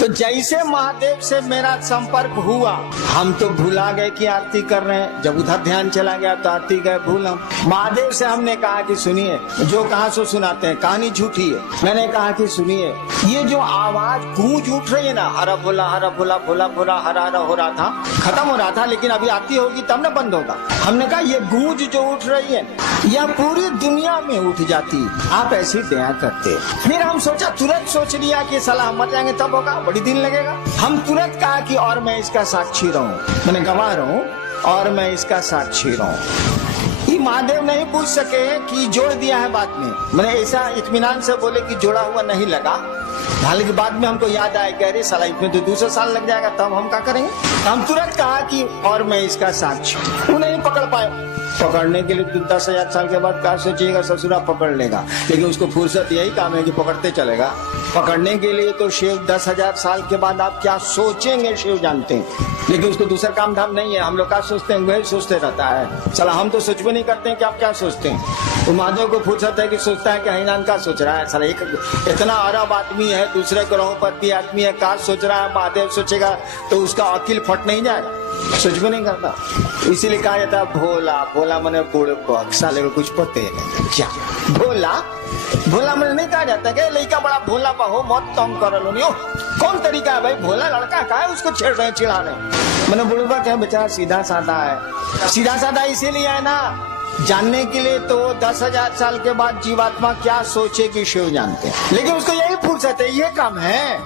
तो जैसे महादेव से मेरा संपर्क हुआ, हम तो भुला गए कि आरती कर रहे हैं। जब उधर ध्यान चला गया तो आरती गए भूल हम। महादेव से हमने कहा कि सुनिए, जो कहा सो सुनाते हैं, कहानी झूठी है। मैंने कहा कि सुनिए, ये जो आवाज गूंज उठ रही है ना, हरा भोला भोला भोला हरा हरा हो रहा था, खत्म हो रहा था, लेकिन अभी आरती होगी तब न बंद होगा। हमने कहा ये गूंज जो उठ रही है यह पूरी दुनिया में उठ जाती, आप ऐसी दया करते। फिर हम सोचा, तुरंत सोच लिया कि साला मर जाएंगे तब होगा, बड़ी दिन लगेगा। हम तुरंत कहा कि और मैं इसका साक्षी रहूं, मैंने गवाह रहूं और मैं इसका साक्षी रहूं। ये महादेव नहीं पूछ सके कि जोड़ दिया है बाद में। मैंने ऐसा इत्मीनान से बोले कि जोड़ा हुआ नहीं लगा। हालांकि बाद में हमको याद आया कि अरे साला इसमें तो दूसरा साल लग जाएगा, तब हम क्या करेंगे। हम तुरंत कहा कि और मैं इसका साक्षी। वो नहीं पकड़ पाए। पकड़ने के लिए 10,000 साल के बाद क्या सोचिएगा, ससुरा पकड़ लेगा, लेकिन उसको फुर्सत यही काम है कि पकड़ते चलेगा। पकड़ने के लिए तो शिव 10,000 साल के बाद आप क्या सोचेंगे शिव जानते हैं, लेकिन उसको दूसरा काम धाम नहीं है। हम लोग क्या सोचते हैं वही सोचते रहता है। चला हम तो सोच भी नहीं करते हैं कि आप क्या सोचते हैं। तो महादेव को फुर्सत है कि सोचता है कि हईनान का सोच रहा है। साला एक इतना अरब आदमी है, दूसरे ग्रहों पर भी आदमी है, का सोच रहा है। महादेव सोचेगा तो उसका अकिल फट नहीं जाएगा, सोच भी नहीं करता। इसीलिए कहा जाता है भोला भोला मने बूढ़े को, साले को कुछ पते नहीं। क्या भोला भोला मैंने नहीं कहा जाता कि लड़का बड़ा भोला हो, मौत तंग कर लो। कौन तरीका है भाई, भोला लड़का का है, उसको छेड़ रहे चिढ़ा रहे। मैंने बुढ़वा क्या बेचारा सीधा साधा है। सीधा साधा इसीलिए है ना, जानने के लिए तो 10,000 साल के बाद जीवात्मा क्या सोचेगी शिव जानते हैं, लेकिन उसको यही फुर्सत है, ये काम है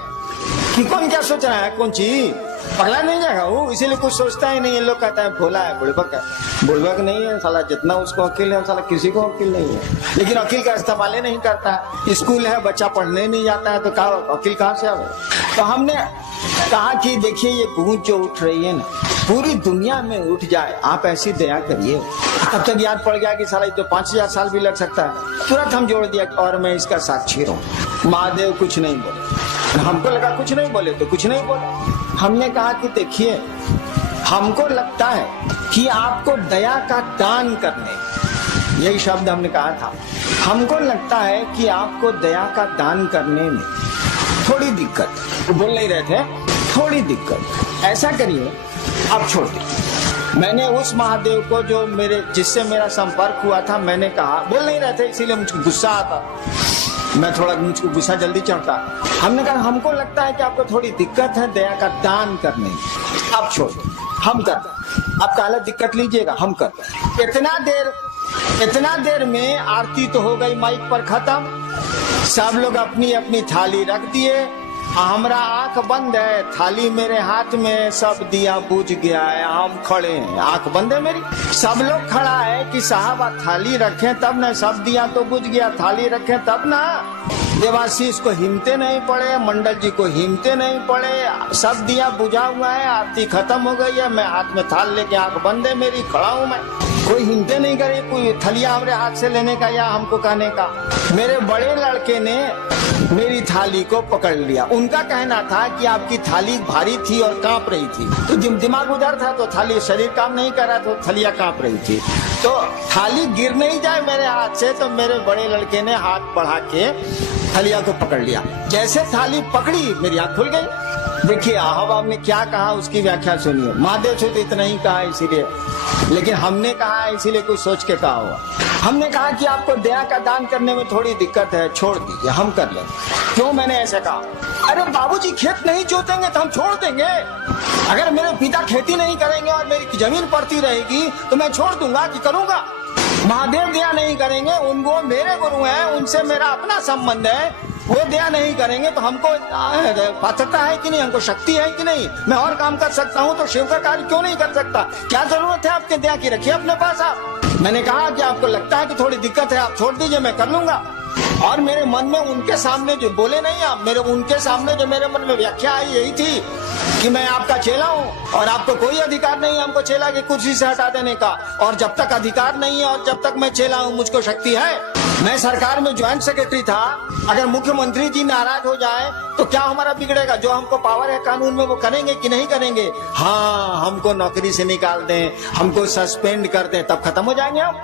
कि कौन क्या सोच रहा है, कौन चीज पगला नहीं जाएगा वो, इसीलिए कुछ सोचता ही नहीं। ये लोग कहता है भोला है, बुढ़बक है। बुढ़बक नहीं है साला, जितना उसको अकील है साला किसी को अकील नहीं है, लेकिन अकील का इस्तेमाल नहीं करता है। स्कूल है, बच्चा पढ़ने नहीं जाता है, तो कहा अकील कहाँ से आवे। तो हमने कहा कि देखिए ये गूंज जो उठ रही है ना, पूरी दुनिया में उठ जाए, आप ऐसी दया करिए। तब तक याद पड़ गया कि साला तो 5,000 साल भी लग सकता है। तुरंत हम जोड़ दिया और मैं इसका साक्षी रहूं। महादेव कुछ नहीं बोले, हमको लगा कुछ नहीं बोले तो कुछ नहीं बोले। हमने कहा कि देखिए, हमको लगता है कि आपको दया का दान करने, यही शब्द हमने कहा था, हमको लगता है कि आपको दया का दान करने में थोड़ी दिक्कत, वो बोल नहीं रहे थे, थोड़ी दिक्कत। ऐसा करिए, आप छोड़ दीजिए। मैंने उस महादेव को जो जिससे मेरा संपर्क हुआ था, मैंने कहा, बोल नहीं रहे थे इसीलिए मुझको गुस्सा आता, मुझको गुस्सा जल्दी चढ़ता। हमने कहा हमको लगता है कि आपको थोड़ी दिक्कत है दया का दान करने में, आप छोड़, हम करते। आप काला दिक्कत लीजिएगा, हम करते। इतना देर में आरती तो हो गई माइक पर खत्म। सब लोग अपनी अपनी थाली रख दिए, हमारा आंख बंद है, थाली मेरे हाथ में, सब दिया बुझ गया है, हम खड़े हैं, आंख बंद है मेरी। सब लोग खड़ा है कि साहब थाली रखें तब ना, सब दिया तो बुझ गया, थाली रखें तब ना। देवाशीष को हिम्मते नहीं पड़े, मंडल जी को हिम्मते नहीं पड़े, सब दिया बुझा हुआ है, आरती खत्म हो गई है, मैं हाथ में थाल लेके, आंख बंद है मेरी, खड़ा हूं मैं। कोई हिम्मते नहीं करे कोई थलिया हमारे हाथ से लेने का या हमको कहने का। मेरे बड़े लड़के ने मेरी थाली को पकड़ लिया। उनका कहना था कि आपकी थाली भारी थी और कांप रही थी, तो दिमाग उधर था तो थाली, शरीर काम नहीं कर रहा तो थलिया कांप रही थी, तो थाली गिर नहीं जाए मेरे हाथ से, तो मेरे बड़े लड़के ने हाथ बढ़ा के थलिया को पकड़ लिया। जैसे थाली पकड़ी मेरी आंख खुल गई। देखिए अहबाब ने क्या कहा उसकी व्याख्या सुनिए। महादेव से तो इतना ही कहा इसीलिए, लेकिन हमने कहा इसीलिए कुछ सोच के कहा हुआ। हमने कहा कि आपको दया का दान करने में थोड़ी दिक्कत है, छोड़ दीजिए, हम कर लेंगे। क्यों मैंने ऐसा कहा? अरे बाबूजी खेत नहीं जोतेंगे तो हम छोड़ देंगे। अगर मेरे पिता खेती नहीं करेंगे और मेरी जमीन पड़ती रहेगी तो मैं छोड़ दूंगा कि करूंगा? महादेव दया नहीं करेंगे, उनको मेरे गुरु हैं, उनसे मेरा अपना संबंध है, वो दया नहीं करेंगे तो हमको पात्रता है कि नहीं, हमको शक्ति है कि नहीं, मैं और काम कर सकता हूँ तो शिव का कार्य क्यों नहीं कर सकता? क्या जरूरत है आपके दया की, रखिए अपने पास आप। मैंने कहा कि आपको लगता है कि थोड़ी दिक्कत है, आप छोड़ दीजिए, मैं कर लूंगा। और मेरे मन में उनके सामने जो बोले नहीं आप, उनके सामने जो मेरे मन में व्याख्या आई यही थी कि मैं आपका चेला हूँ और आपको कोई अधिकार नहीं हमको चेला की कुर्सी से हटा देने का, और जब तक अधिकार नहीं है और जब तक मैं चेला हूँ मुझको शक्ति है। मैं सरकार में ज्वाइंट सेक्रेटरी था। अगर मुख्यमंत्री जी नाराज हो जाए तो क्या हमारा बिगड़ेगा? जो हमको पावर है कानून में वो करेंगे कि नहीं करेंगे? हाँ, हमको नौकरी से निकाल दें, हमको सस्पेंड कर दें, तब खत्म हो जाएंगे हम।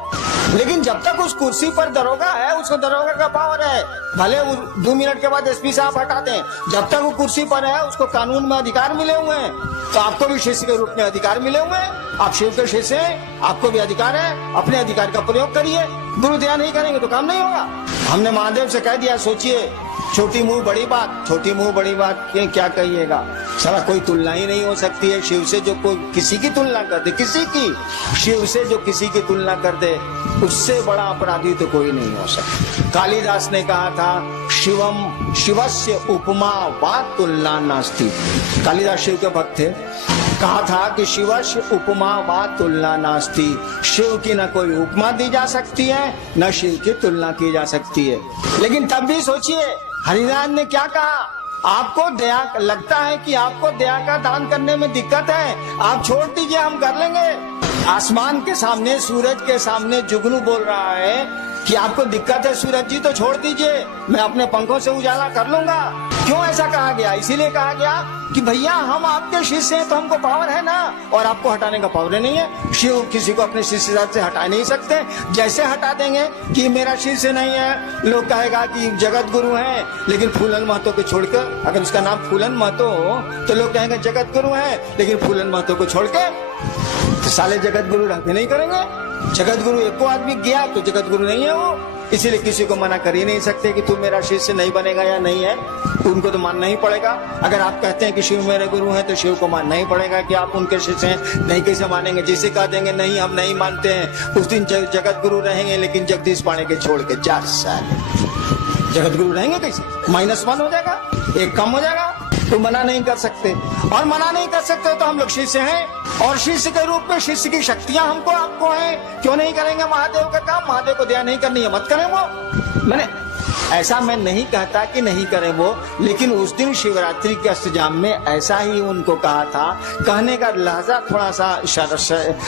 लेकिन जब तक उस कुर्सी पर दरोगा है, उसको दरोगा का पावर है, भले 2 मिनट के बाद एसपी साहब हटा दें, जब तक वो कुर्सी पर है उसको कानून में अधिकार मिले हुए हैं। तो आपको भी शिष्य के रूप में अधिकार मिले हुए हैं। आप शिव के शिष्य हैं, आपको भी अधिकार है, अपने अधिकार का प्रयोग करिए। गुरु दया नहीं करेंगे तो काम नहीं होगा। हमने महादेव से कह दिया, सोचिए, छोटी मुंह बड़ी बात, छोटी मुंह बड़ी बात क्या कहिएगा? सारा कोई तुलना ही नहीं हो सकती है शिव से। जो कोई किसी की तुलना कर दे, किसी की, शिव से जो किसी की तुलना कर दे, उससे बड़ा अपराधी तो कोई नहीं हो सकता। कालिदास ने कहा था, शिवम शिवस्य उपमा वा तुलना नास्ति। कालिदास शिव के भक्त थे। कहा था कि शिवस्य उपमा वा तुलना नास्ति। शिव की न कोई उपमा दी जा सकती है, न शिव की तुलना की जा सकती है। लेकिन तब भी सोचिए, हरिनारायण ने क्या कहा? आपको दया लगता है कि आपको दया का दान करने में दिक्कत है, आप छोड़ दीजिए, हम कर लेंगे। आसमान के सामने, सूरज के सामने जुगनू बोल रहा है कि आपको दिक्कत है सूरज जी, तो छोड़ दीजिए, मैं अपने पंखों से उजाला कर लूंगा। क्यों ऐसा कहा गया? इसीलिए कहा गया कि भैया हम आपके शिष्य हैं तो हमको पावर है ना, और आपको हटाने का पावर नहीं है। शिव किसी को अपने शिष्य से हटा नहीं सकते। जैसे हटा देंगे कि मेरा शिष्य नहीं है, लोग कहेगा कि जगत गुरु है, लेकिन फूलन महतो को छोड़कर, अगर उसका नाम फूलन महतो हो तो लोग कहेंगे जगत गुरु है, लेकिन फूलन महतो को छोड़ के तो साले जगत गुरु रहते नहीं करेंगे। जगत गुरु एको आदमी गया तो जगत गुरु नहीं है वो। इसीलिए किसी को मना कर ही नहीं सकते कि तू मेरा शिष्य नहीं बनेगा या नहीं है, उनको तो मानना ही पड़ेगा। अगर आप कहते हैं कि शिव मेरे गुरु हैं तो शिव को मानना ही पड़ेगा कि आप उनके शिष्य हैं। नहीं कैसे मानेंगे? जिसे कह देंगे नहीं हम नहीं मानते हैं, उस दिन जगत गुरु रहेंगे, लेकिन जगदीश पांडे के छोड़ के 4 साल जगत गुरु रहेंगे कैसे? -1 हो जाएगा, 1 कम हो जाएगा। तो मना नहीं कर सकते, और मना नहीं कर सकते तो हम लोग शिष्य हैं, और शिष्य के रूप में शिष्य की शक्तियां हमको आपको हैं। क्यों नहीं करेंगे महादेव का काम? महादेव को दया नहीं करनी है, मत करें वो। मैंने ऐसा मैं नहीं कहता कि नहीं करें वो, लेकिन उस दिन शिवरात्रि के अष्टजाम में ऐसा ही उनको कहा था। कहने का लहजा थोड़ा सा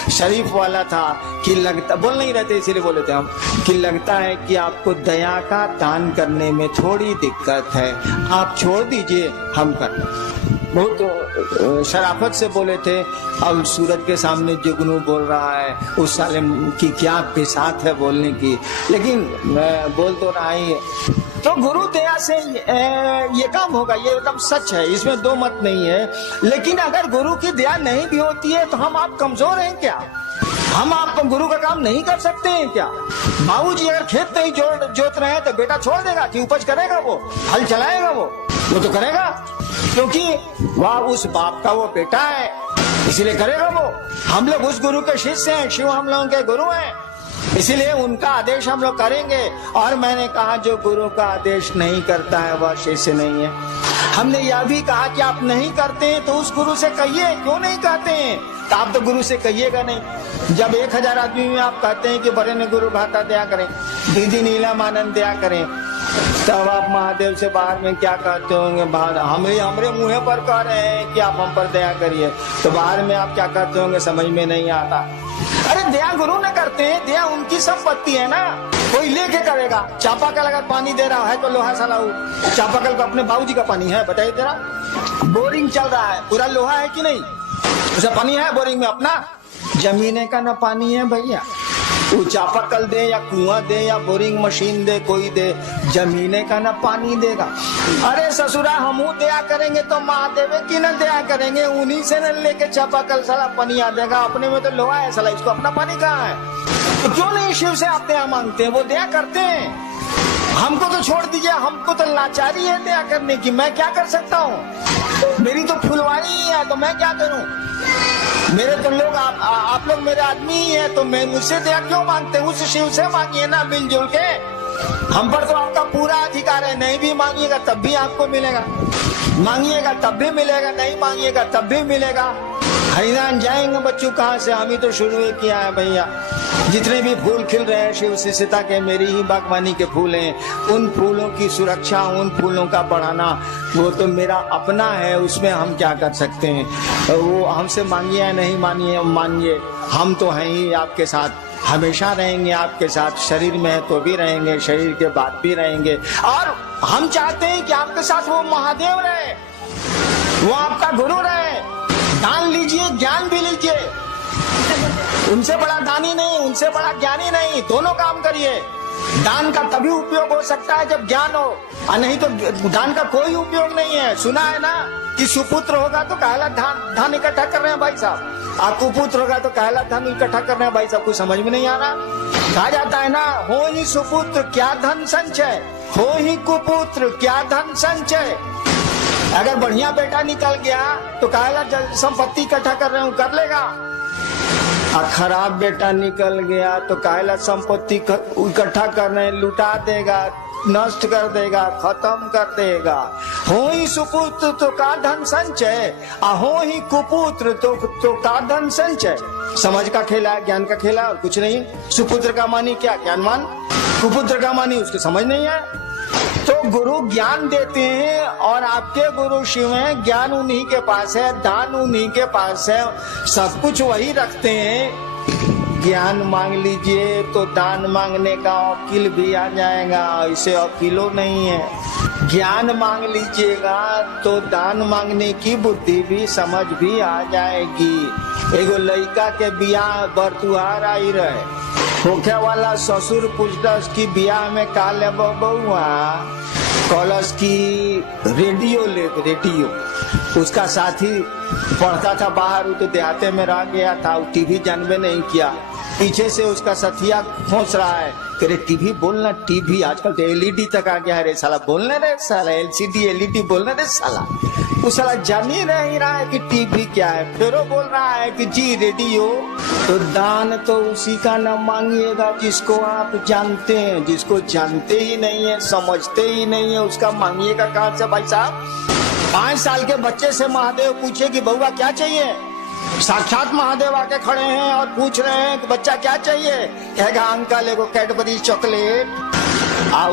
शरीफ वाला था कि लगता, बोल नहीं रहते इसीलिए बोले थे हम, कि लगता है कि आपको दया का दान करने में थोड़ी दिक्कत है, आप छोड़ दीजिए, हम कर। बहुत शराफत से बोले थे। अब सूरज के सामने जुगनू बोल रहा है, उस साले की क्या बिसात है बोलने की, लेकिन बोल तो रहा ही है। तो गुरु दया से ये काम होगा, ये एकदम सच है, इसमें 2 मत नहीं है। लेकिन अगर गुरु की दया नहीं भी होती है तो हम आप कमजोर हैं क्या? हम आप गुरु का काम नहीं कर सकते हैं क्या? बाबूजी अगर खेत नहीं जोत रहे हैं तो बेटा छोड़ देगा कि उपज करेगा? वो हल चलाएगा, वो तो करेगा, क्योंकि वह उस बाप का वो बेटा है, इसीलिए करेगा वो। हम लोग उस गुरु के शिष्य हैं, शिव हम लोगों के गुरु हैं, इसीलिए उनका आदेश हम लोग करेंगे। और मैंने कहा जो गुरु का आदेश नहीं करता है वह शिष्य नहीं है। हमने यह भी कहा कि आप नहीं करते हैं तो उस गुरु से कहिए, क्यों नहीं कहते हैं? तो आप तो गुरु से कहिएगा नहीं। जब 1000 आदमी में आप कहते हैं कि बड़े ने गुरु भाता दया करें, दीदी नीलम आनंद दया करें, तब आप महादेव से बाहर में क्या कहते होंगे? बाहर हमरे मुंह पर कह रहे हैं कि आप हम पर दया करिए, तो बाहर में आप क्या कहते होंगे? समझ में नहीं आता। अरे दया गुरु ने करते हैं, दया उनकी संपत्ति है ना, कोई लेके करेगा। चापाकल अगर पानी दे रहा है तो लोहा सलाऊ, चापाकल को अपने बाबूजी का पानी है, बताइए जरा। बोरिंग चल रहा है, पूरा लोहा है कि नहीं? उसे पानी है बोरिंग में अपना? जमीने का ना पानी है भैया, वो चापाकल दे या कुआं दे या बोरिंग मशीन दे, कोई दे, जमीने का ना पानी देगा। अरे ससुरा हमू दया करेंगे तो महादेव की न दया करेंगे, उन्हीं से न लेके चापाकल साला पानी आ देगा। अपने में तो लोहा है साला, इसको अपना पानी कहाँ है? तो क्यों नहीं शिव से आप दया मांगते हैं? वो दया करते हैं। हमको तो छोड़ दीजिए, हमको तो लाचारी है दया करने की, मैं क्या कर सकता हूँ? मेरी तो फुलवारी ही है, तो मैं क्या करूँ? मेरे तो लोग आप लोग मेरे आदमी ही है, तो मैं मुझसे दया क्यों मांगते हैं? उस शिव से मांगिए ना मिलजुल के। हम पर तो आपका पूरा अधिकार है, नहीं भी मांगिएगा तब भी आपको मिलेगा, मांगिएगा तब भी मिलेगा, नहीं मांगिएगा तब भी मिलेगा। हरिनाम जाएंगे बच्चों कहाँ से? हम ही तो शुरू किया है भैया। जितने भी फूल खिल रहे हैं शिव शिष्यता के, मेरी ही बागवानी के फूल हैं। उन फूलों की सुरक्षा, उन फूलों का बढ़ाना वो तो मेरा अपना है, उसमें हम क्या कर सकते हैं? वो हमसे मांगिए या नहीं मानिए, हम तो हैं ही आपके साथ। हमेशा रहेंगे आपके साथ, शरीर में है तो भी रहेंगे, शरीर के बाद भी रहेंगे। और हम चाहते हैं कि आपके साथ वो महादेव रहे, वो आपका गुरु रहे। दान लीजिए, ज्ञान भी लीजिए। उनसे बड़ा दानी नहीं, उनसे बड़ा ज्ञानी नहीं, दोनों काम करिए। दान का तभी उपयोग हो सकता है जब ज्ञान हो, और नहीं तो दान का कोई उपयोग नहीं है। सुना है ना कि सुपुत्र होगा तो काला धान इकट्ठा कर रहे हैं भाई साहब, आप कुपुत्र होगा तो काला धन इकट्ठा कर रहे हैं भाई साहब। कुछ समझ में नहीं आ रहा। कहा जाता है ना, हो ही सुपुत्र क्या धन संचय, हो ही कुपुत्र क्या धन संचय। अगर बढ़िया बेटा निकल गया तो काला संपत्ति इकट्ठा कर रहे हूँ, कर लेगा। और खराब बेटा निकल गया तो काला संपत्ति इकट्ठा कर रहे हैं, लुटा देगा, नष्ट कर देगा, खत्म कर देगा। हो ही सुपुत्र तो का धन संचय, हो ही कुपुत्र तो का धन संचय। समझ का खेला, ज्ञान का खेला, और कुछ नहीं। सुपुत्र का मानी क्या? ज्ञानवान। कुपुत्र का मानी उसको समझ नहीं है। तो गुरु ज्ञान देते हैं, और आपके गुरु शिव हैं, ज्ञान उन्हीं के पास है, दान उन्हीं के पास है, सब कुछ वही रखते हैं। ज्ञान मांग लीजिए तो दान मांगने का वकील भी आ जाएगा, इसे वकीलो नहीं है। ज्ञान मांग लीजिएगा तो दान मांगने की बुद्धि भी, समझ भी आ जाएगी। एगो लड़का के बियाह बरतुहार आई रहे, होखे वाला ससुर पूछलस की बियाह में का ले बउआ, कॉलस की रेडियो ले, रेडियो। उसका साथी पढ़ता था बाहर, वो तो देहाते में रह गया था, वो टीवी जानबे नहीं किया। पीछे से उसका साथिया खोस रहा है, तेरे टीवी बोलना, टीवी आजकल तो एलईडी तक आ गया है रे साला, बोलने रे साला, एलसीडी एलईडी बोलने रे साला। वो साला जान ही नहीं रहा है कि टीवी क्या है, फिर वो बोल रहा है कि जी रेडियो। तो दान तो उसी का न मांगिएगा जिसको आप जानते हैं, जिसको जानते ही नहीं है, समझते ही नहीं है, उसका मांगिएगा कहाँ से भाई साहब। 5 साल के बच्चे से महादेव पूछे कि बउआ क्या चाहिए, साक्षात महादेव आके खड़े हैं और पूछ रहे हैं कि बच्चा क्या चाहिए, कहेगा अंकल एगो कैडबरी चॉकलेट।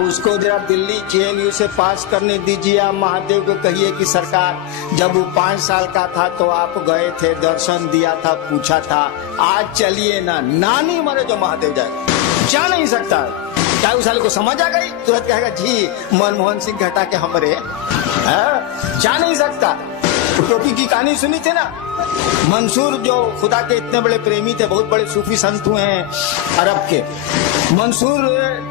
उसको जरा दिल्ली जेएनयू से पास करने दीजिए। आप महादेव को कहिए कि सरकार जब वो 5 साल का था तो आप गए थे, दर्शन दिया था, पूछा था, आज चलिए ना, नानी मरे जो महादेव जाएगा, जा नहीं सकता। क्या उस साल को समझ आ गई? तुरंत कहेगा जी मनमोहन सिंह घटा के हमरे, जा नहीं सकता। टोपी की कहानी सुनी थी ना, मंसूर जो खुदा के इतने बड़े प्रेमी थे, बहुत बड़े सूफी संत हुए हैं अरब के। मंसूर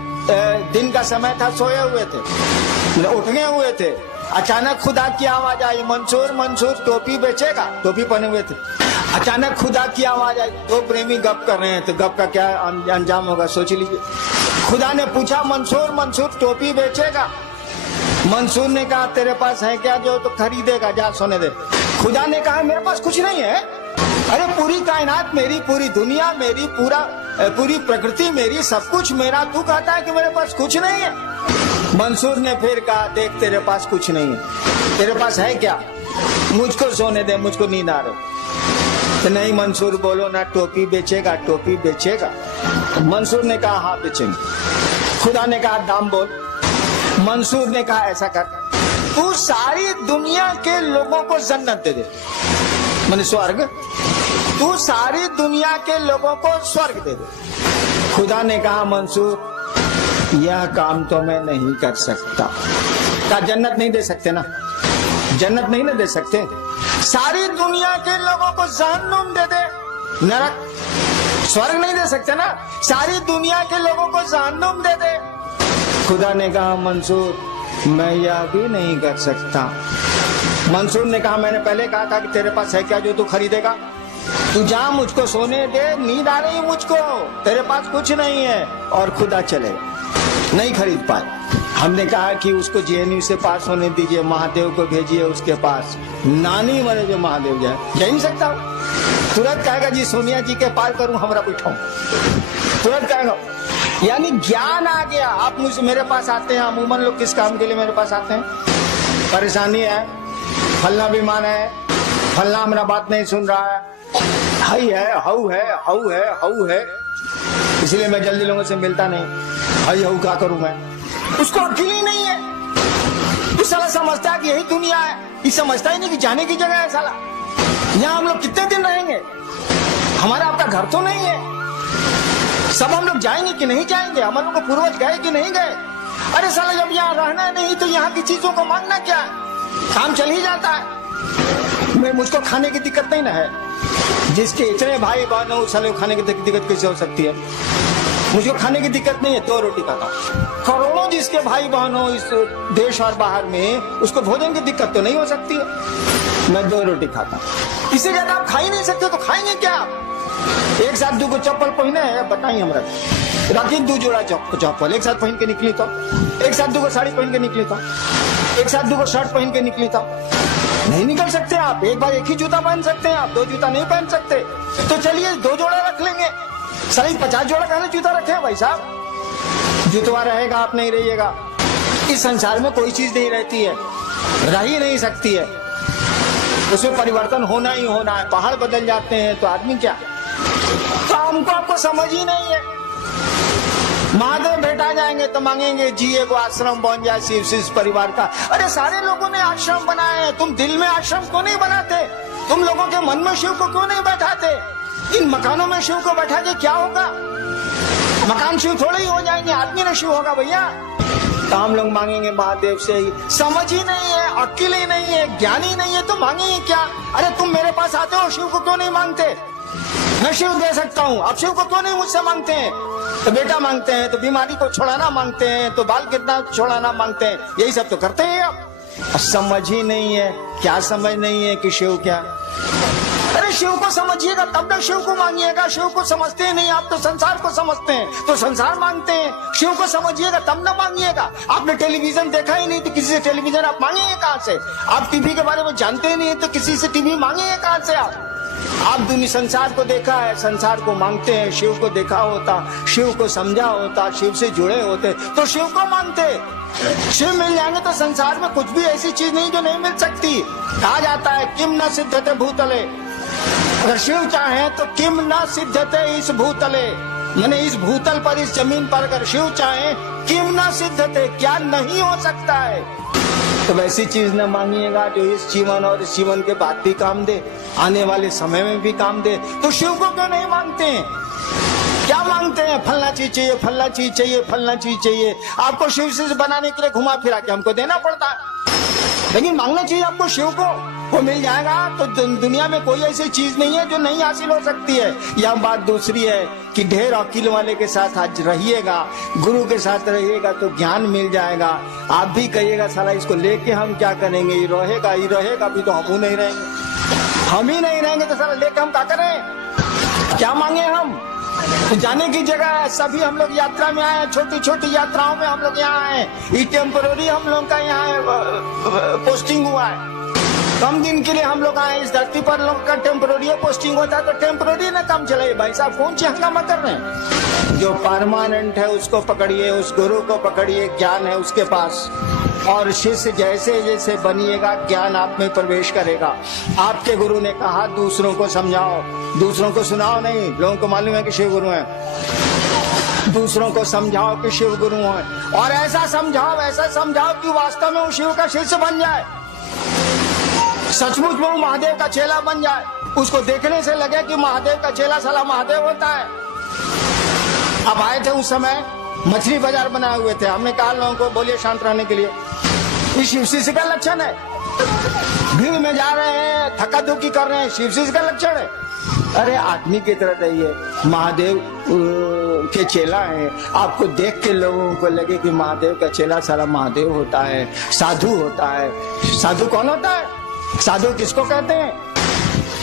दिन का समय था, सोए हुए थे, उठने हुए थे, अचानक खुदा की आवाज आई, मंसूर मंसूर टोपी बेचेगा, टोपी पहने हुए थे। अचानक खुदा की आवाज आई, दो प्रेमी गप कर रहे हैं, तो गप का क्या अंजाम होगा सोच लीजिए। खुदा ने पूछा मंसूर मंसूर टोपी बेचेगा? मंसूर ने कहा तेरे पास है क्या जो तो खरीदेगा, जा सोने दे। खुदा ने कहा मेरे पास कुछ नहीं है। अरे पूरी कायनात मेरी, पूरी दुनिया मेरी, पूरी प्रकृति मेरी, सब कुछ मेरा, तू कहता है कि मेरे पास कुछ नहीं है। मंसूर ने फिर कहा देख तेरे पास कुछ नहीं है, तेरे पास है क्या? मुझको सोने दे, मुझको नींद आ रही। तो नहीं मंसूर बोलो ना, टोपी बेचेगा, टोपी बेचेगा? मंसूर ने कहा हाँ बेचेंगे। खुदा ने कहा दाम बोल। मंसूर ने कहा ऐसा कर, तू सारी दुनिया के लोगों को जन्नत दे दे, माने स्वर्ग, तू सारी दुनिया के लोगों को स्वर्ग दे दे। खुदा ने कहा मंसूर यह काम तो मैं नहीं कर सकता। क्या जन्नत नहीं दे सकते ना? जन्नत नहीं ना दे सकते, सारी दुनिया के लोगों को जहन्नुम दे दे, नरक, स्वर्ग नहीं दे सकते ना, सारी दुनिया के लोगों को जहन्नुम दे दे। खुदा ने कहा मंसूर मैं यह भी नहीं कर सकता। मंसूर ने कहा मैंने पहले कहा था कि तेरे पास है क्या जो तू खरीदेगा? तू जा, मुझको सोने दे, नींद आ रही मुझको, तेरे पास कुछ नहीं है। और खुदा चले, नहीं खरीद पाए। हमने कहा कि उसको जेएनयू से पास होने दीजिए, महादेव को भेजिए उसके पास, नानी मरे जो महादेव जाए, जा नहीं सकता। तुरंत कहेगा जी सोनिया जी के पार करूं, हमरा बैठाऊं, तुरंत कहेगा। यानी ज्ञान आ गया। आप मुझसे मेरे पास आते हैं, अमूमन लोग किस काम के लिए मेरे पास आते हैं? परेशानी है, फलना बीमार है, फलना हमारा बात नहीं सुन रहा है, हाई है, हाउ है, हाउ है, हाउ है, इसलिए मैं जल्दी लोगों से मिलता नहीं। हाई हाउ क्या करूं मैं? उसको अकेले ही नहीं है। इस साला समझता है कि यही दुनिया है, ये समझता ही नहीं कि जाने की जगह है। साला यहाँ हम लोग कितने दिन रहेंगे? हमारा आपका घर तो नहीं है। सब हम लोग जाएंगे कि नहीं जाएंगे? हम लोग को पूर्वज गए कि नहीं गए? अरे साला जब यहाँ रहना नहीं तो यहाँ की चीजों को मांगना क्या है? काम चल ही जाता है। मुझको खाने की दिक्कत नहीं ना है। जिसके इतने भाई बहन हो साले खाने की दिक्कत कैसे हो सकती है? मुझको खाने की दिक्कत नहीं है, 2 रोटी खाता हूँ। करोड़ों जिसके भाई बहन हो इस देश और बाहर में, उसको भोजन की दिक्कत तो नहीं हो सकती है। मैं 2 रोटी खाता हूँ। इससे ज्यादा आप खा ही नहीं सकते तो खाएंगे क्या? एक साथ 2 चप्पल पहने है, बताइए हमरा राखी 2 जोड़ा चप्पल एक साथ पहन के निकली तो, एक साथ 2 साड़ी पहन के निकली तो, एक साथ 2 शर्ट पहन के निकली तो नहीं निकल सकते आप। एक बार एक ही जूता पहन सकते हैं आप, 2 जूता नहीं पहन सकते। तो चलिए 2 जोड़ा रख लेंगे। सारी 50 जोड़ा कहने जूता रखे हैं भाई साहब। जूतवा रहेगा, आप नहीं रहिएगा। इस संसार में कोई चीज नहीं रहती है, रह ही नहीं सकती है। उसमें परिवर्तन होना ही होना है। पहाड़ बदल जाते हैं तो आदमी क्या? तो हमको आपको समझ ही नहीं है। महादेव भेटा जाएंगे तो मांगेंगे जी एगो आश्रम बन जाए शिव परिवार का। अरे सारे लोगों ने आश्रम बनाए हैं, तुम दिल में आश्रम क्यों नहीं बनाते? तुम लोगों के मन में शिव को क्यों नहीं बैठाते? इन मकानों में शिव को बैठा के क्या होगा? मकान शिव थोड़े ही हो जाएंगे, आदमी ने शिव होगा भैया। तो हम लोग मांगेंगे महादेव से ही। समझ ही नहीं है, अक्ल ही नहीं है, ज्ञान ही नहीं है तो मांगेंगे क्या? अरे तुम मेरे पास आते हो, शिव को क्यों नहीं मांगते? मैं शिव दे सकता हूँ, अब शिव को क्यों नहीं मुझसे मांगते हैं? तो बेटा मांगते हैं, तो बीमारी को छुड़ाना मांगते हैं, तो बाल गिरना छुड़ाना मांगते हैं, यही सब तो करते हैं आप। समझ ही नहीं है। क्या समझ नहीं है कि शिव क्या? अरे शिव को समझिएगा तब ना शिव को मांगिएगा। शिव को समझते ही नहीं आप, तो संसार को समझते हैं तो संसार मांगते हैं। शिव को समझिएगा तब ना मांगिएगा। आपने टेलीविजन देखा ही नहीं तो किसी से टेलीविजन आप मांगेंगे कहाँ से? आप टीवी के बारे में जानते ही नहीं तो किसी से टीवी मांगेंगे कहाँ से आप दुनिया संसार को देखा है, संसार को मांगते हैं। शिव को देखा होता, शिव को समझा होता, शिव से जुड़े होते तो शिव को मांगते। शिव मिल जाएंगे तो संसार में कुछ भी ऐसी चीज नहीं जो नहीं मिल सकती। कहा जाता है किम न सिद्धते भूतले, अगर शिव चाहे तो किम न सिद्धते इस भूतले, यानी इस भूतल पर, इस जमीन पर अगर शिव चाहे किम न सिद्धते, क्या नहीं हो सकता है? तो वैसी चीज न मांगिएगा जो इस जीवन और इस जीवन के बाद भी काम दे, आने वाले समय में भी काम दे। तो शिव को क्यों नहीं मांगते हैं? क्या मांगते हैं? फलना चीज चाहिए, फलना चीज चाहिए, फलना चीज चाहिए। आपको शिव से बनाने के लिए घुमा फिरा के हमको देना पड़ता है, लेकिन मांगना चाहिए आपको शिव को, वो मिल जाएगा। तो दुनिया में कोई ऐसी चीज नहीं है जो नहीं हासिल हो सकती है। यह बात दूसरी है कि ढेर अकील वाले के साथ आज रहिएगा, गुरु के साथ रहिएगा तो ज्ञान मिल जाएगा। आप भी कहिएगा साला इसको लेके हम क्या करेंगे, ये रहेगा भी तो हम नहीं रहेंगे। हम ही नहीं रहेंगे तो साला लेके हम क्या करें? क्या मांगे हम? तो जाने की जगह है। सभी हम लोग यात्रा में आए, छोटी छोटी यात्राओं में हम लोग यहाँ आए। ये टेम्पोररी हम लोग का यहाँ पोस्टिंग हुआ है। कम दिन के लिए हम लोग आए इस धरती पर। लोग का टेम्पोररी पोस्टिंग होता है तो टेम्पोररी ना काम चलाइए भाई साहब, कौन सी हंगामा कर रहे हैं? जो परमानेंट है उसको पकड़िए, उस गुरु को पकड़िए, ज्ञान है उसके पास। और शिष्य जैसे जैसे बनिएगा ज्ञान आप में प्रवेश करेगा। आपके गुरु ने कहा दूसरों को समझाओ, दूसरों को सुनाओ नहीं। लोगों को मालूम है कि शिव गुरु हैं, दूसरों को समझाओ कि शिव गुरु हैं। और ऐसा समझाओ कि वास्तव में वो शिव का शिष्य बन जाए, सचमुच में वो महादेव का चेला बन जाए। उसको देखने से लगे कि महादेव का चेला साला महादेव होता है। अब आए थे उस समय, मछली बाजार बनाए हुए थे। हमने कहा लोगों को बोलिए शांत रहने के लिए, शिव शिष्य का लक्षण है। भीड़ में जा रहे हैं, थका थुकी कर रहे हैं, शिव शिष्य का लक्षण है। अरे आदमी की तरह रहिए, महादेव के चेला है। आपको देख के लोगों को लगे कि महादेव का चेला साला महादेव होता है, साधु होता है। साधु कौन होता है? साधु किसको कहते हैं?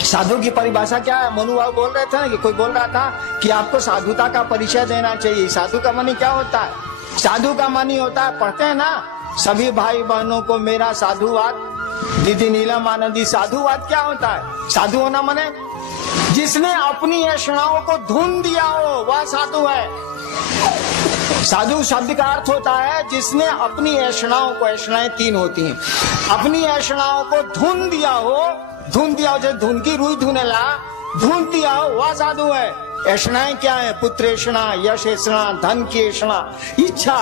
साधु की परिभाषा क्या है? मनु बाबू बोल रहे थे ना कि कोई बोल रहा था कि आपको साधुता का परिचय देना चाहिए। साधु का मानी क्या होता है? साधु का मानी होता है, पढ़ते हैं ना सभी भाई बहनों को मेरा साधुवाद। दीदी नीलम आनंदी, साधुवाद क्या होता है? साधु होना माने जिसने अपनी ऐषणाओं को धुन दिया हो वह साधु है। साधु शब्द का अर्थ होता है जिसने अपनी ऐषणाओं को, ऐषणाएं 3 होती हैं, अपनी ऐषणाओं को धुन दिया हो जैसे धुन की रुई धुनेला, धुन दिया हो वह साधु है। ऐषणाएं क्या है? पुत्र ऐषणा, यश ऐषणा, धन की ऐषणा, इच्छा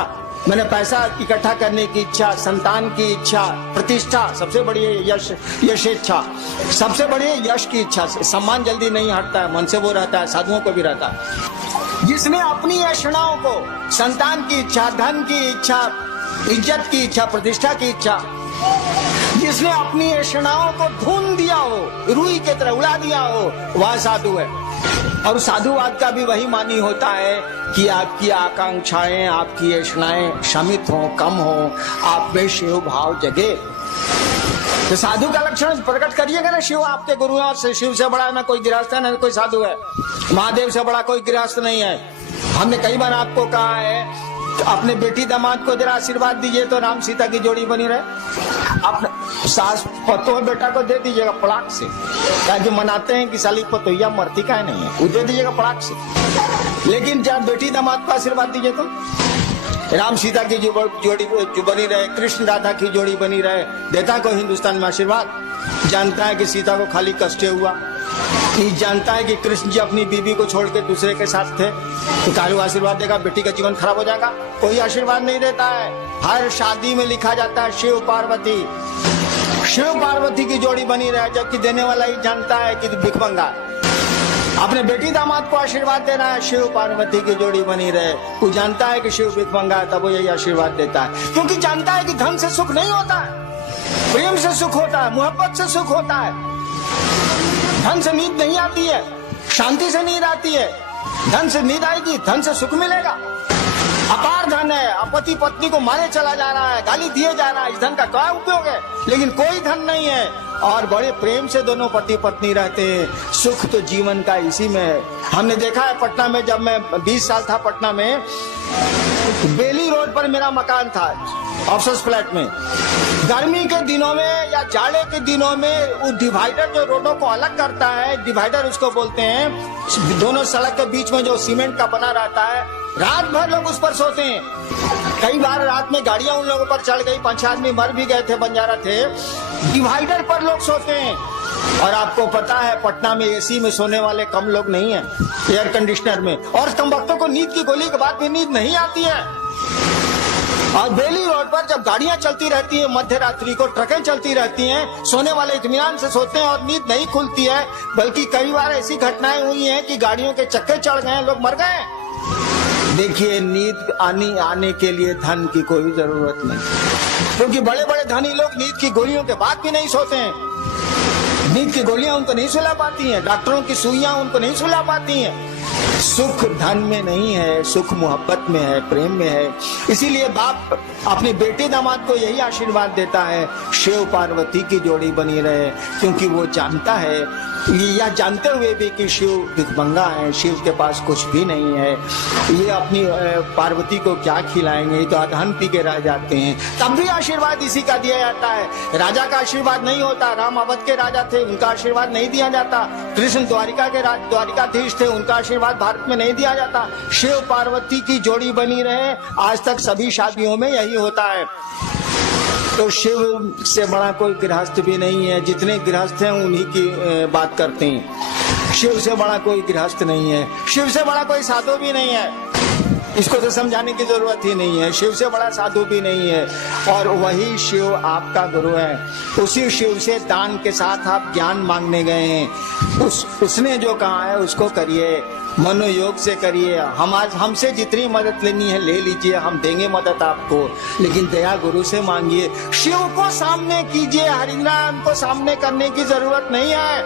मैंने पैसा इकट्ठा करने की इच्छा, संतान की इच्छा, प्रतिष्ठा, सबसे बड़ी है यश इच्छा, सबसे बड़ी है यश की इच्छा। से सम्मान जल्दी नहीं हटता है, मन से वो रहता है, साधुओं को भी रहता है। जिसने अपनी ऐषणाओं को, संतान की इच्छा, धन की इच्छा, इज्जत की इच्छा, प्रतिष्ठा की इच्छा, जिसने अपनी ऐषणाओं को भून दिया हो, रुई की तरह उड़ा दिया हो, वह साधु है। और साधुवाद का भी वही मानी होता है कि आपकी आकांक्षाएं, आपकी ऐषणाएं शमित हो, कम हो, आप में शिव भाव जगे। तो साधु का लक्षण प्रकट करिएगा ना। शिव आपके गुरु हैं और शिव से बड़ा ना कोई गृहस्थ है ना कोई साधु है। महादेव से बड़ा कोई गृहस्थ नहीं है। हमने कई बार आपको कहा है अपने बेटी दामाद को जरा आशीर्वाद दीजिए तो राम सीता की जोड़ी बनी रहे। अपने सास पतोह बेटा को दे दीजिएगा पड़ाक से, क्या जो मनाते हैं कि साली पतोहिया मरती का नहीं है, वो दे दीजिएगा पड़ाक से। लेकिन जब बेटी दामाद को आशीर्वाद दीजिए तो राम सीता की जोड़ी बनी रहे, कृष्ण राधा की जोड़ी बनी रहे। देता को हिंदुस्तान में आशीर्वाद। जानता है कि सीता को खाली कष्ट हुआ, जानता है कि कृष्ण जी अपनी बीबी को छोड़ के दूसरे के साथ थे, तो कालू आशीर्वाद देगा बेटी का जीवन खराब हो जाएगा? कोई आशीर्वाद नहीं देता है। हर शादी में लिखा जाता है शिव पार्वती, शिव पार्वती की जोड़ी बनी रहे, जबकि देने वाला ही जानता है कि भिखमंगा। अपने बेटी दामाद को आशीर्वाद देना है शिव पार्वती की जोड़ी बनी रहे, वो जानता है कि शिव भिखमंगा है, तब वो यही आशीर्वाद देता है। क्योंकि जानता है कि धन से सुख नहीं होता है, प्रेम से सुख होता है, मोहब्बत से सुख होता है। धन से नींद नहीं आती है, शांति से नींद आती है। धन से नींद आएगी, धन से सुख मिलेगा। अपार धन है, पति पत्नी को मारे चला जा रहा है, गाली दिए जा रहा है, इस धन का क्या उपयोग है? लेकिन कोई धन नहीं है और बड़े प्रेम से दोनों पति पत्नी रहते हैं। सुख तो जीवन का इसी में है। हमने देखा है पटना में, जब मैं 20 साल था पटना में, बेली रोड पर मेरा मकान था, ऑफिस फ्लैट में। गर्मी के दिनों में या जाड़े के दिनों में वो डिवाइडर जो रोडों को अलग करता है, डिवाइडर उसको बोलते हैं, दोनों सड़क के बीच में जो सीमेंट का बना रहता है, रात भर लोग उस पर सोते हैं। कई बार रात में गाड़ियां उन लोगों पर चढ़ गई, 5 आदमी मर भी गए थे, बंजारा थे। डिवाइडर पर लोग सोते हैं। और आपको पता है पटना में एसी में सोने वाले कम लोग नहीं है, एयर कंडीशनर में। और कम वक्तों को नींद की गोली के बाद भी नींद नहीं आती है। और बेली रोड पर जब गाड़ियां चलती रहती है, मध्य रात्रि को ट्रकें चलती रहती हैं, सोने वाले इत्मीनान से सोते हैं और नींद नहीं खुलती है। बल्कि कई बार ऐसी घटनाएं हुई हैं कि गाड़ियों के चक्के चढ़ गए, लोग मर गए। देखिए, नींद आने के लिए धन की कोई जरूरत नहीं, क्योंकि बड़े बड़े धनी लोग नींद की गोलियों के बाद भी नहीं सोते हैं। नींद की गोलियां उनको नहीं सुला पाती हैं, डॉक्टरों की सुइयां उनको नहीं सुला पाती हैं। सुख धन में नहीं है, सुख मोहब्बत में है, प्रेम में है। इसीलिए बाप अपने बेटे दामाद को यही आशीर्वाद देता है, शिव पार्वती की जोड़ी बनी रहे, क्योंकि वो जानता है, यह जानते हुए भी कि शिव भिखमंगा है, शिव के पास कुछ भी नहीं है, ये अपनी पार्वती को क्या खिलाएंगे, तो अधन पी के रह जाते हैं। तब भी आशीर्वाद इसी का दिया जाता है। राजा का आशीर्वाद नहीं होता। राम अवध के राजा थे, उनका आशीर्वाद नहीं दिया जाता। कृष्ण द्वारिकाधीश थे, उनका आशीर्वाद भारत में नहीं दिया जाता। शिव पार्वती की जोड़ी बनी रहे, आज तक सभी शादियों में यही होता है। तो शिव से बड़ा कोई गृहस्थ भी नहीं है। जितने गृहस्थ हैं उन्हीं की बात करते हैं। शिव से बड़ा कोई गृहस्थ नहीं है, शिव से बड़ा कोई साधु भी नहीं है। इसको तो समझाने की जरूरत ही नहीं है। शिव से बड़ा साधु भी नहीं है, और वही शिव आपका गुरु है। उसी शिव से दान के साथ आप ज्ञान मांगने गए हैं। उसने जो कहा है उसको करिए, मनोयोग से करिए। हमसे जितनी मदद लेनी है ले लीजिए, हम देंगे मदद आपको, लेकिन दया गुरु से मांगिए। शिव को सामने कीजिए, हरिनाम को सामने करने की जरूरत नहीं है।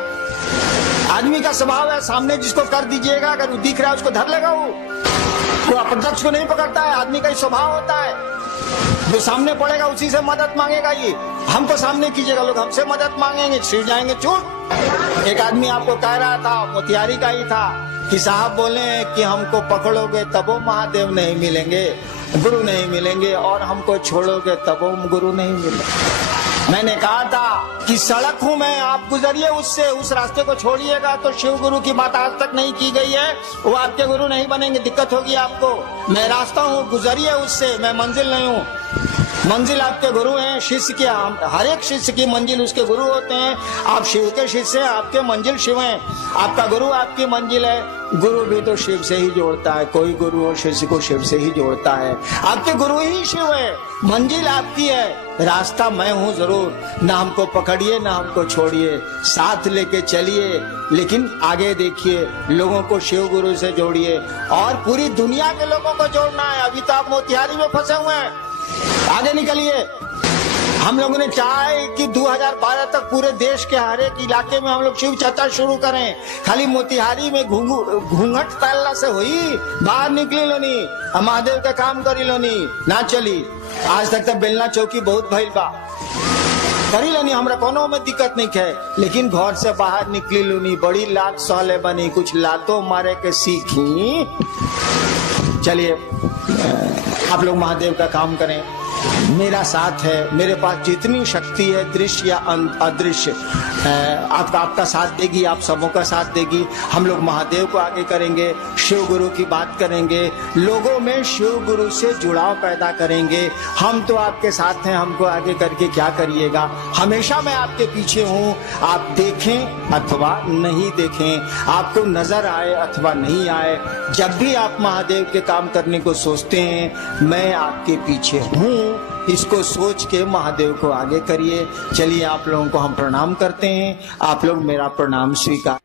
आदमी का स्वभाव है, सामने जिसको कर दीजिएगा, अगर वो दिख रहा है उसको धर लेगा। वो अप्रत्यक्ष को नहीं पकड़ता है, आदमी का ही स्वभाव होता है। जो सामने पड़ेगा उसी से मदद मांगेगा। ये हमको सामने कीजिएगा, लोग हमसे मदद मांगेंगे, छिड़ जाएंगे चूट। एक आदमी आपको कह रहा था, मोतिहारी का ही था, कि साहब बोले कि हमको पकड़ोगे तब वो महादेव नहीं मिलेंगे, गुरु नहीं मिलेंगे, और हमको छोड़ोगे तब वो गुरु नहीं मिलेंगे। मैंने कहा था कि सड़क हूं मैं, आप गुजरिए उससे, उस रास्ते को छोड़िएगा तो शिव गुरु की बात आज तक नहीं की गई है, वो आपके गुरु नहीं बनेंगे, दिक्कत होगी आपको। मैं रास्ता हूँ, गुजरिए उससे, मैं मंजिल नहीं हूँ। मंजिल आपके गुरु हैं, शिष्य की हर एक शिष्य की मंजिल उसके गुरु होते हैं। आप शिव के शिष्य हैं, आपके मंजिल शिव हैं। आपका गुरु आपकी मंजिल है। गुरु भी तो शिव से ही जोड़ता है, कोई गुरु और शिष्य को शिव से ही जोड़ता है। आपके गुरु ही शिव है, मंजिल आपकी है, रास्ता मैं हूं जरूर। ना हमको पकड़िए ना हमको छोड़िए, साथ लेके चलिए, लेकिन आगे देखिए, लोगों को शिव गुरु से जोड़िए और पूरी दुनिया के लोगों को जोड़ना है। अभी तो आप मोतिहारी में फंसे हुए हैं, आगे निकलिए। हम लोगों ने चाहा है कि 2012 तक पूरे देश के हर एक इलाके में हम लोग शिव चर्चा शुरू करें। खाली मोतिहारी में घूंघट तल्ला से हुई, बाहर निकली लोनी, महादेव का काम करी लोनी ना चली। आज तक तो बेलना चौकी बहुत भइल बा, करी लोनी, हमरा कोनो में दिक्कत नहीं है, लेकिन घर से बाहर निकली लोनी, बड़ी लात सहले बनी, कुछ लातों मारे के सीखी। चलिए आप लोग महादेव का काम करें, मेरा साथ है, मेरे पास जितनी शक्ति है दृश्य या अदृश्य आपका साथ देगी, आप सबों का साथ देगी। हम लोग महादेव को आगे करेंगे, शिव गुरु की बात करेंगे, लोगों में शिव गुरु से जुड़ाव पैदा करेंगे। हम तो आपके साथ हैं, हमको आगे करके क्या करिएगा, हमेशा मैं आपके पीछे हूँ। आप देखें अथवा नहीं देखें, आपको नजर आए अथवा नहीं आए, जब भी आप महादेव के काम करने को सोचते हैं मैं आपके पीछे हूँ, इसको सोच के महादेव को आगे करिए। चलिए आप लोगों को हम प्रणाम करते हैं, आप लोग मेरा प्रणाम स्वीकार